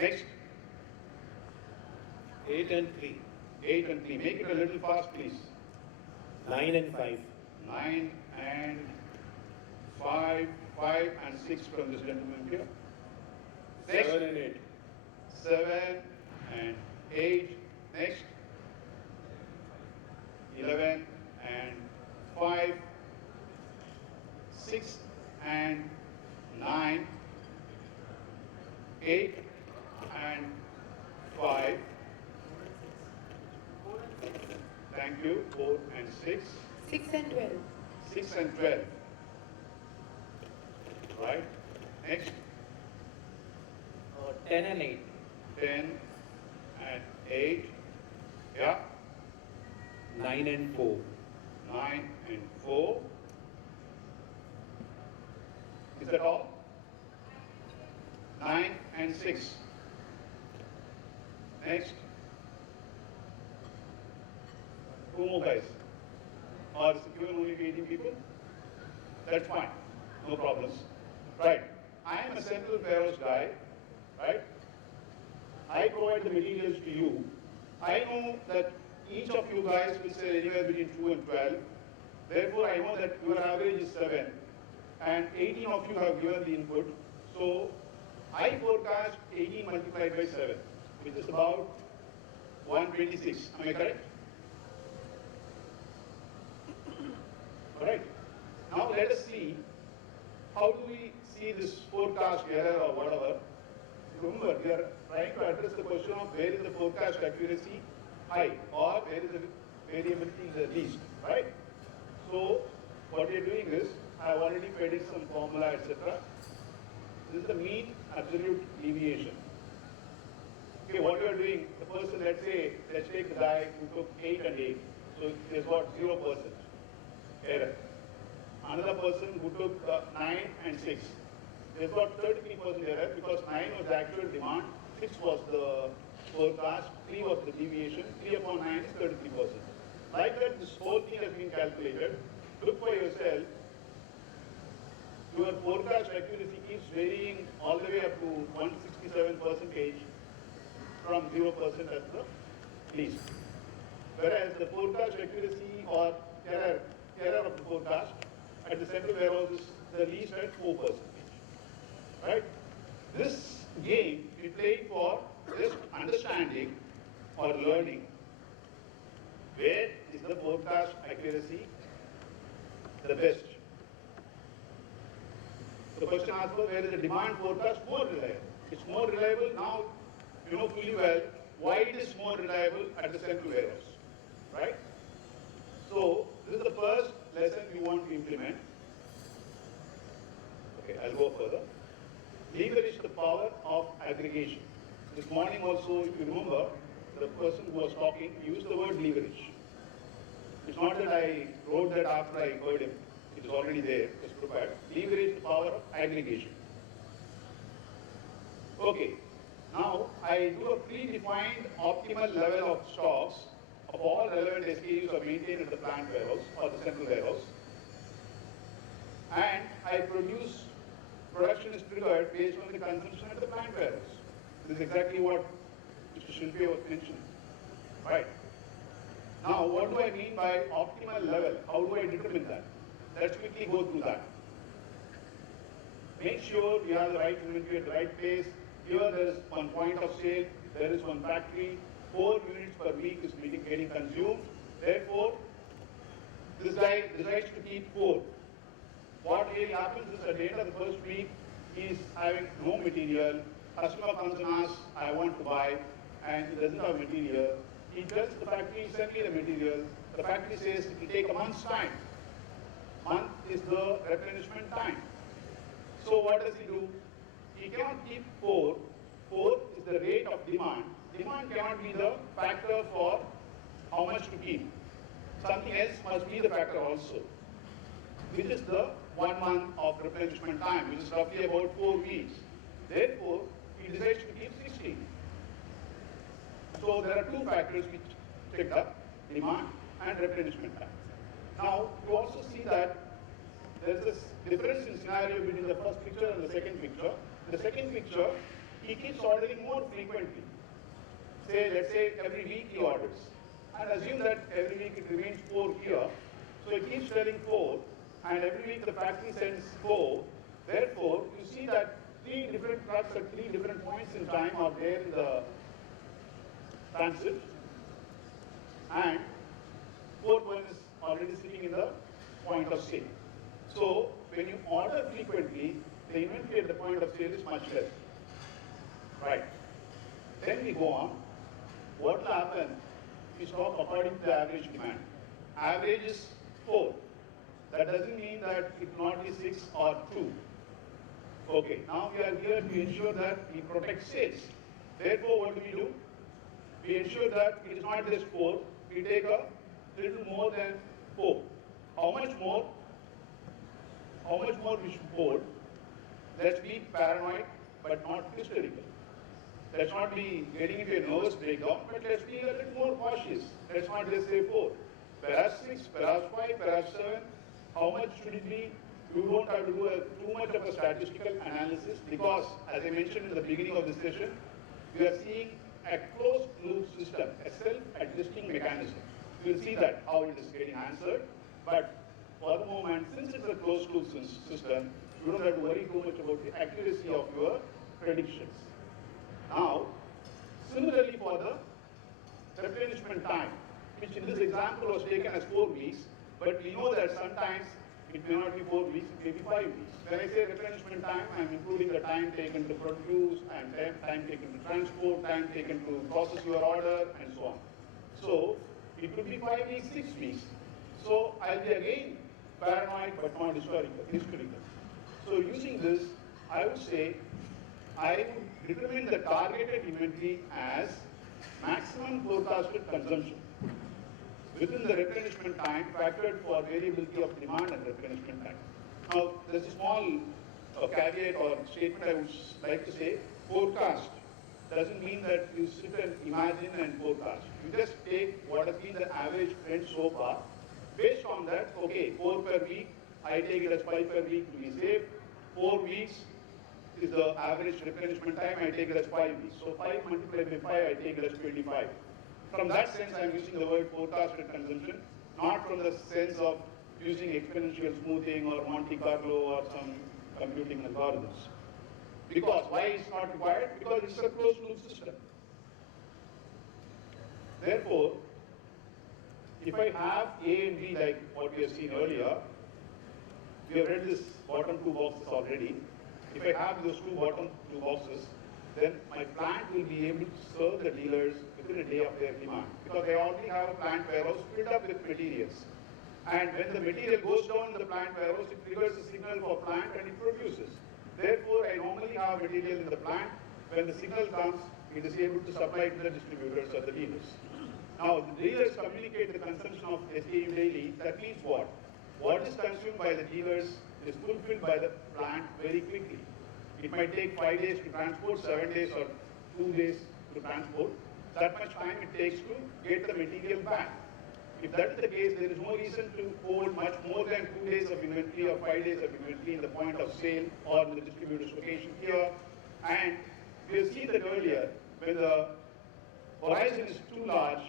Next. 8 and 3. 8 and 3. Make it a little fast, please. 9 and 5. 9 and 5. 5 and 6 from this gentleman here. Next. 7 and 8. 7 and 8. Next. 11 and 5. 6 and 9. 8 and 5. Thank you. 4 and 6. 6 and 12. 6 and 12. Right. Next. 10 and 8. 10 and 8. Yeah. 9 and 4. 9 and 4. Is that all? 9 and 6. Next. 2 more guys. Or is it given only to 18 people? That's fine. No problems. Right. I am a central warehouse guy. Right? I provide the materials to you. I know that each of you guys will sell anywhere between 2 and 12. Therefore, I know that your average is 7. And 18 of you have given the input. So, I forecast 18 multiplied by 7, which is about 126. Am I correct? Alright. Now let us see, how do we see this forecast error or whatever. Remember, we are trying to address the question of where is the forecast accuracy high or where is the variability the least, right? So, what we are doing is, I have already fed in some formula, etc. This is the mean absolute deviation. Okay, what you are doing, the person, let's take the guy who took 8 and 8. So, he has got 0% error. Another person who took 9 and 6. They've got 33% error because 9 was the actual demand, 6 was the forecast, 3 was the deviation, 3 upon 9 is 33%. Like that, this whole thing has been calculated. Look for yourself. Your forecast accuracy keeps varying all the way up to 167% from 0% at the least. Whereas the forecast accuracy or error of the forecast at the central warehouse is the least at 4%. Right? This game we played for just understanding or learning where is the forecast accuracy the best. The question asked for where is the demand forecast more reliable. It's more reliable now, you know fully well why it is more reliable at the central warehouse. Right? So, this is the first lesson we want to implement. Okay, I'll go further. Leverage the power of aggregation. This morning also, if you remember, the person who was talking used the word leverage. It's not that I wrote that after I heard him. It is already there, it's prepared. Leverage the power of aggregation. Okay, now I do a predefined optimal level of stocks of all relevant SKUs are maintained at the plant warehouse or the central warehouse. And I production is triggered based on the consumption at the plant warehouse. This is exactly what Mr. Shilpe was mentioning. Right. Now, what do I mean by optimal level? How do I determine that? Let's quickly go through that. Make sure we have the right inventory at the right place. Here there is one point of sale, there is one factory, 4 units per week is getting consumed. Therefore, this guy decides to keep 4. What really happens is at the end of the first week, he is having no material. Customer comes and asks, I want to buy, and he doesn't have material. He tells the factory, send me the material. The factory says it will take a month's time. Month is the replenishment time. So what does he do? He cannot keep 4. 4 is the rate of demand. Demand cannot be the factor for how much to keep. Something else must be the factor also, which is the 1 month of replenishment time, which is roughly about 4 weeks. Therefore, he decides to keep 16. So there are 2 factors which take up demand and replenishment time. Now, you also see that there is this difference in scenario between the first picture and the second picture. In the second picture, he he keeps ordering more frequently. Say, let's say every week he orders. And assume that every week it remains 4 here. So he keeps selling 4, and every week the factory sends 4. Therefore, you see that 3 different trucks at 3 different points in time are there in the transit. And 4th one is already sitting in the point of sale. So when you order frequently, the inventory at the point of sale is much less. Right. Then we go on. What will happen if you stock according to the average demand? Average is 4. That doesn't mean that it will not be 6 or 2. Okay, now we are here to ensure that we protect sales. Therefore, what do? We ensure that it is not just 4, we take a little more than 4. How much more? How much more we should hold? Let's be paranoid, but not hysterical. Let's not be getting into a nervous breakdown, but let's be a little more cautious. Let's not just say 4. Perhaps 6, perhaps 5, perhaps 7. How much should it be? You don't have to do too much of a statistical analysis because, as I mentioned in the beginning of the session, we are seeing a closed loop system, a self-adjusting mechanism. You will see that how it is getting answered. But for the moment, since it's a closed loop system, you don't have to worry too much about the accuracy of your predictions. Now, similarly for the replenishment time, which in this example was taken as 4 weeks, but we know that sometimes it may not be 4 weeks, it may be 5 weeks. When I say replenishment time, I am including the time taken to produce, and time taken to transport, time taken to process your order, and so on. So it could be 5 weeks, 6 weeks. So I'll be again paranoid but not hysterical. So using this, I would say I would determine the targeted inventory as maximum forecasted consumption within the replenishment time factored for variability of demand and replenishment time. Now, there's a small caveat or statement I would like to say. Forecast doesn't mean that you sit and imagine and forecast. You just take what has been the average trend so far. Based on that, okay, 4 per week, I take it as 5 per week to be safe. 4 weeks is the average replenishment time, I take it as 5 weeks. So 5 multiplied by 5, I take it as 25. From that sense, I'm using the word forecasted consumption, not from the sense of using exponential smoothing or Monte Carlo or some computing algorithms. Because why it's not required? Because it's a closed loop system. Therefore, if I have A and B like what we have seen earlier, we have read this bottom 2 boxes already. If I have those bottom 2 boxes, then my plant will be able to serve the dealers within a day of their demand. Because I already have a plant warehouse filled up with materials. And when the material goes down in the plant warehouse, it triggers a signal for plant and it produces. Therefore, I normally have material in the plant. When the signal comes, it is able to supply to the distributors or the dealers. Now, the dealers communicate the consumption of SKU daily. That means what? What is consumed by the dealers is fulfilled by the plant very quickly. It might take 5 days to transport, 7 days or 2 days to transport. That much time it takes to get the material back. If that is the case, there is no reason to hold much more than 2 days of inventory or 5 days of inventory in the point of sale or in the distributor's location here. And we have seen that earlier, when the horizon is too large,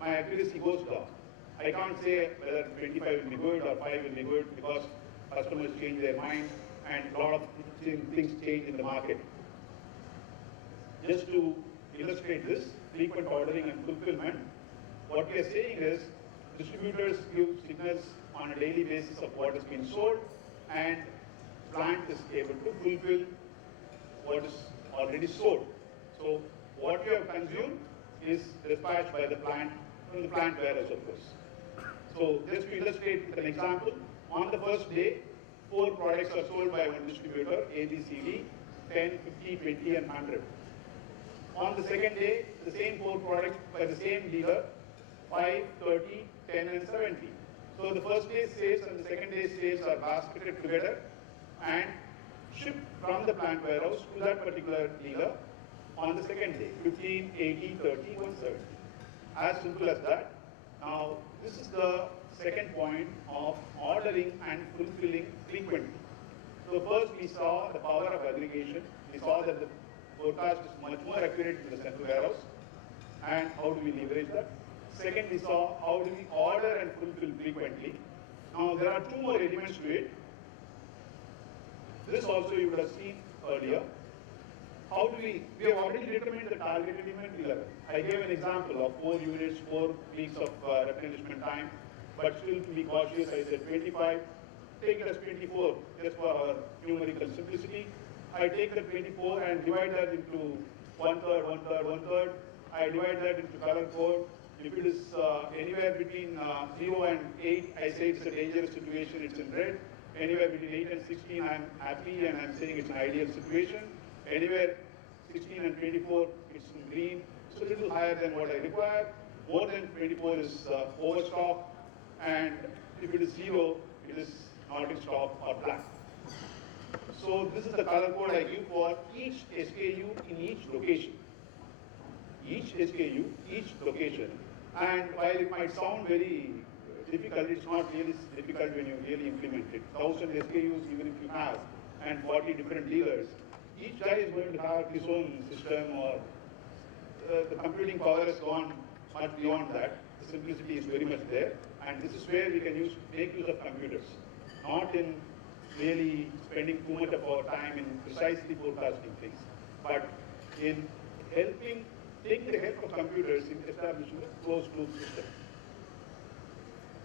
my accuracy goes down. I can't say whether 25 will be good or 5 will be good because customers change their mind and a lot of things change in the market. Just to illustrate this, frequent ordering and fulfillment, what we are saying is distributors give signals on a daily basis of what has been sold and plant is able to fulfill what is already sold. So what you have consumed is dispatched by the plant from the plant warehouse, of course. So just to illustrate with an example, on the first day, 4 products are sold by one distributor, A, B, C, D, 10, 50, 20, and 100. On the second day, the same 4 products by the same dealer, 5, 30, 10, and 70. So the first day's sales and the second day's sales are basketed together and shipped from the plant warehouse to that particular dealer on the second day, 15, 80, 30, 170. As simple as that. Now, this is the second point of ordering and fulfilling frequently. So first we saw the power of aggregation. We saw that the forecast is much more accurate in the central warehouse. And how do we leverage that? Second, we saw how do we order and fulfill frequently. Now, there are two more elements to it. This also you would have seen earlier. How do we have already determined the targeted inventory level. I gave an example of 4 units, 4 weeks of replenishment time, but still to be cautious, I said 25. Take it as 24, just for our numerical simplicity. I take the 24 and divide that into 1/3, 1/3, 1/3. I divide that into color code. If it is anywhere between 0 and 8, I say it's a dangerous situation, it's in red. Anywhere between 8 and 16, I'm happy and I'm saying it's an ideal situation. Anywhere 16 and 24, it's in green. It's a little higher than what I require. More than 24 is overstock. And if it is 0, it is not in stock or black. So this is the color code I give for each SKU in each location. Each SKU, each location. And while it might sound very difficult, it's not really difficult when you really implement it. 1,000 SKUs, even if you have, and 40 different dealers. Each guy is going to have his own system, or the computing power has gone much beyond that. The simplicity is very much there. And this is where we can make use of computers. Not in really spending too much of our time in precisely forecasting things, but in taking the help of computers in establishing a closed loop system.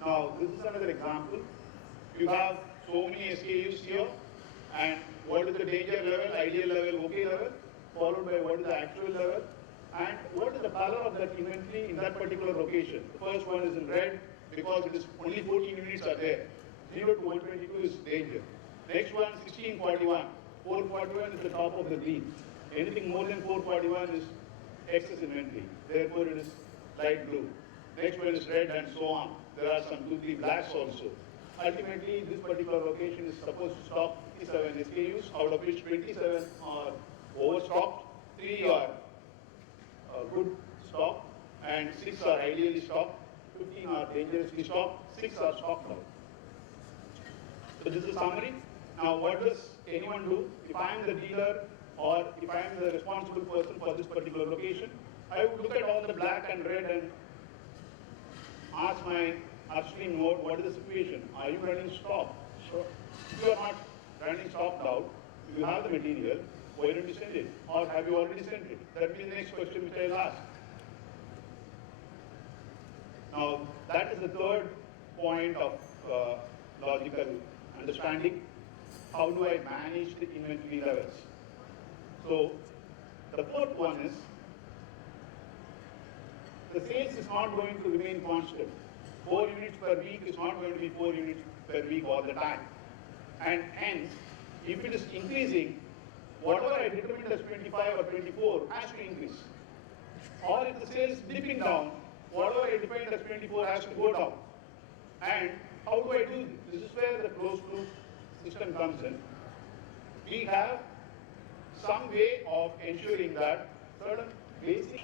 Now, this is another example. You have so many SKUs here, and what is the danger level, ideal level, okay level, followed by what is the actual level, and what is the color of that inventory in that particular location. The first one is in red because it is only 14 units are there. 0 to 122 is danger. Next one, 1641. 441 is the top of the green. Anything more than 441 is excess inventory. Therefore, it is light blue. Next one is red, and so on. There are some 2, 3 blacks also. Ultimately, this particular location is supposed to stock 57 SKUs, out of which 27 are overstocked, 3 are good stock, and 6 are ideally stocked, 15 are dangerously stocked, 6 are stocked out. So this is a summary. Now, what does anyone do? If I am the dealer or if I am the responsible person for this particular location, I would look at all the black and red and ask my upstream node, what is the situation? Are you running stock? Sure. If you are not running stocked out, if you have the material, why don't you send it? Or have you already sent it? That will be the next question which I'll ask. Now, that is the third point of logical understanding. How do I manage the inventory levels? So, the fourth one is, the sales is not going to remain constant. 4 units per week is not going to be 4 units per week all the time. And hence, if it is increasing, whatever I determined as 25 or 24 has to increase. Or if the sales is dipping down, whatever I defined as 24 has to go down. And how do I do this? This is where the closed loop system comes in. We have some way of ensuring that certain basic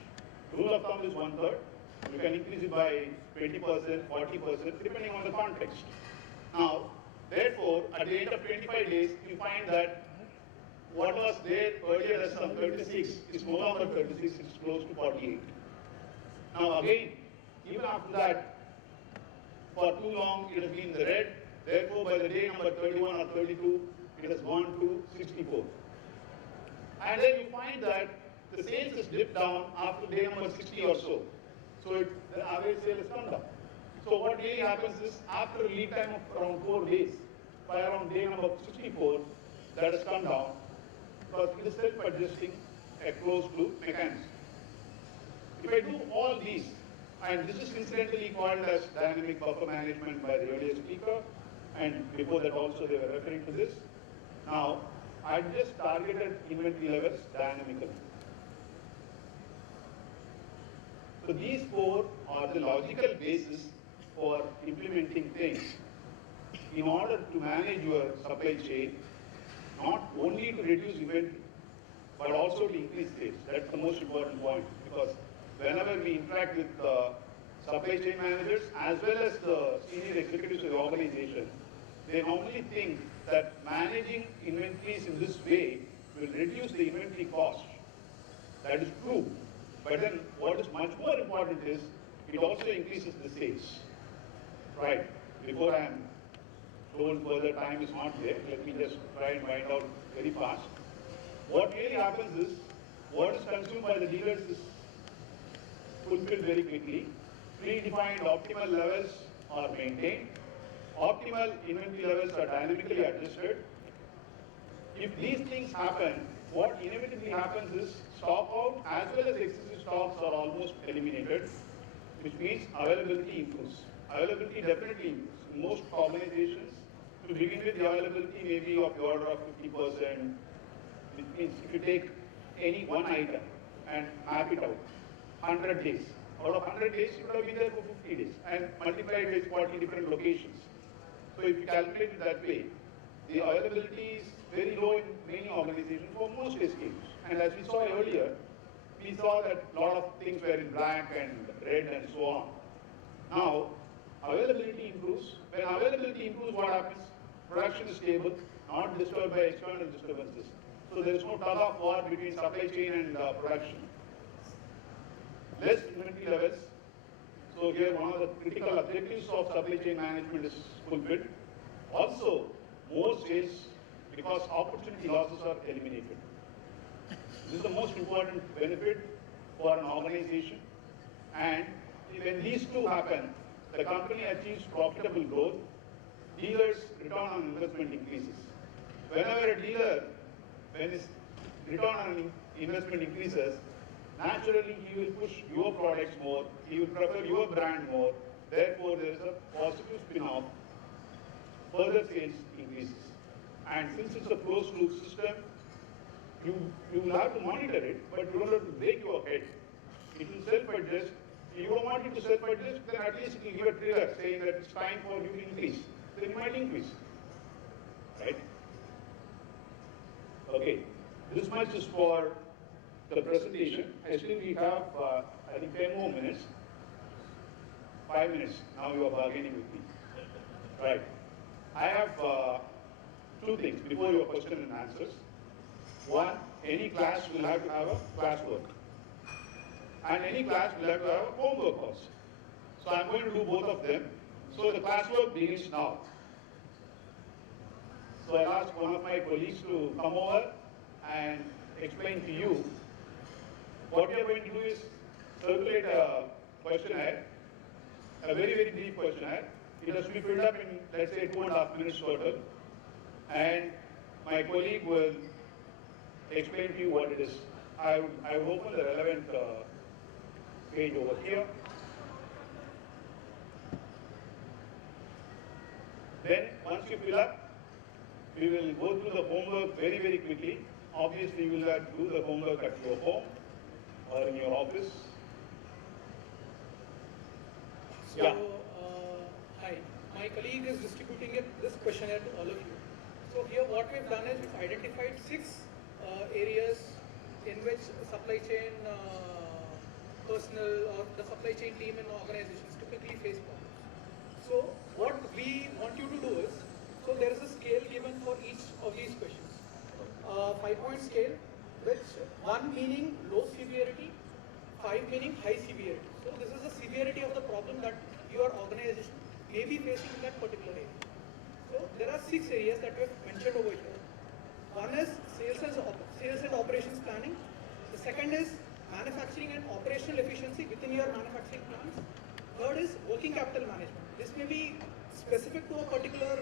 rule of thumb is 1/3. You can increase it by 20%, 40%, depending on the context. Now, therefore, at the end of 25 days, you find that what was there earlier as some 36 is no longer 36, it's close to 48. Now, again, even after that, for too long, it has been the red. Therefore, by the day number 31 or 32, it has gone to 64. And then you find that the sales has dipped down after day number 60 or so. So the average sale has come down. So what really happens is, after a lead time of around 4 days, by around day number 64, that has come down because it is self-adjusting, a closed loop mechanism. If I do all these, and this is incidentally called as dynamic buffer management by the earlier speaker, and before that also they were referring to this. Now, I just targeted inventory levels dynamically. So these 4 are the logical basis for implementing things in order to manage your supply chain, not only to reduce inventory, but also to increase sales. That's the most important point, because whenever we interact with supply chain managers as well as the senior executives of the organization, they normally think that managing inventories in this way will reduce the inventory cost That is true. But then what is much more important is it also increases the sales. Right. Before I am told further, time is not there. Let me just try and find out very fast. What really happens is what is consumed by the dealers is fulfilled very quickly. Predefined optimal levels are maintained. Optimal inventory levels are dynamically adjusted. If these things happen, what inevitably happens is stock out as well as excessive stocks are almost eliminated, which means availability improves. Availability definitely improves. In most organizations, to begin with, the availability may be of the order of 50%, which means if you take any one item and map it out, 100 days. Out of 100 days, you would have been there for 50 days and multiplied with 40 different locations. So if you calculate it that way, the availability is very low in many organizations for most SKUs. And as we saw earlier, we saw that a lot of things were in black and red and so on. Now, availability improves. When availability improves, what happens? Production is stable, not disturbed by external disturbances. So there is no tug of war between supply chain and production. Less inventory levels. So here one of the critical objectives of supply chain management is fulfilled. Also, more sales because opportunity losses are eliminated. This is the most important benefit for an organization. And when these two happen, the company achieves profitable growth, dealers' return on investment increases. Whenever a dealer, when his return on investment increases, naturally he will push your products more, he will prefer your brand more, therefore there is a positive spin-off, further sales increases. And since it's a closed loop system, you will have to monitor it, but you don't have to break your head. It will self-adjust. If you don't want it to self-adjust, then at least it will give a trigger saying that it's time for you to increase. Then you might increase. Right? Okay. This much is for the presentation. Actually, we have, I think, 10 more minutes. 5 minutes. Now you are bargaining with me. Right. I have two things before your question and answers. One, any class will have to have a classwork. And any class will have to have a homework also. So I'm going to do both of them. So the classwork begins now. So I'll ask one of my colleagues to come over and explain to you. What we are going to do is circulate a questionnaire, a very, very brief questionnaire. It has to be filled up in, let's say, 2.5 minutes total. And my colleague will explain to you what it is. I will open the relevant page over here. Then, once you fill up, we will go through the homework very, very quickly. Obviously, you will have to do the homework at your home or in your office. So, Yeah. Hi, my colleague is distributing this questionnaire to all of you. So here what we've done is we've identified 6 areas in which supply chain personnel or the supply chain team in organizations typically face problems. So what we want you to do is, so there is a scale given for each of these questions. 5-point scale, which 1 meaning low severity, 5 meaning high severity. So this is the severity of the problem that your organization may be facing in that particular area. So there are 6 areas that we have mentioned over here. One is sales and operations planning. The second is manufacturing and operational efficiency within your manufacturing plants. Third is working capital management. This may be specific to a particular